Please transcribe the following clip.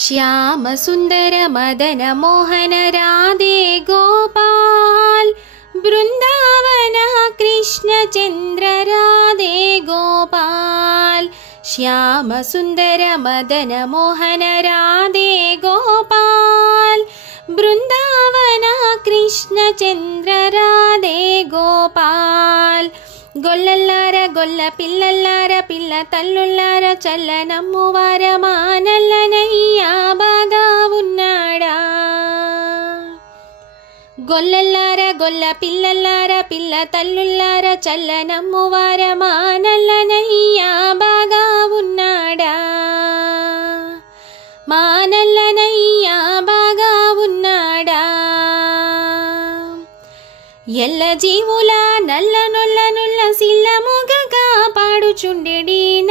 శ్యామ సుందర మదన మోహన రాధే గోపాల్ బృందావన కృష్ణ చంద్ర రాధే గోపాల్ శ్యామ సుందర మదన మోహన రాధే గోపాల్ బృందావన కృష్ణ చంద్ర రాధే గోపాల్ గొల్లల్లార గొల్ల పిల్లల్లార పిల్ల తల్లుల్లార చల్లనమ్మువార మా నల్లనయ్యా బాగా ఉన్నాడా. గొల్లల్లార గొల్ల పిల్లల్లార పిల్ల తల్లుల్లార చల్లనమ్మువార మా నల్లనయ్యా బాగా ఉన్నాడా. మా నల్లనయ్యా బాగా ఉన్నాడా. ఎల్ల జీవుల నల్ల నొల్ల నుల్ల సిల్ల మొగగా పాడుచుండెడి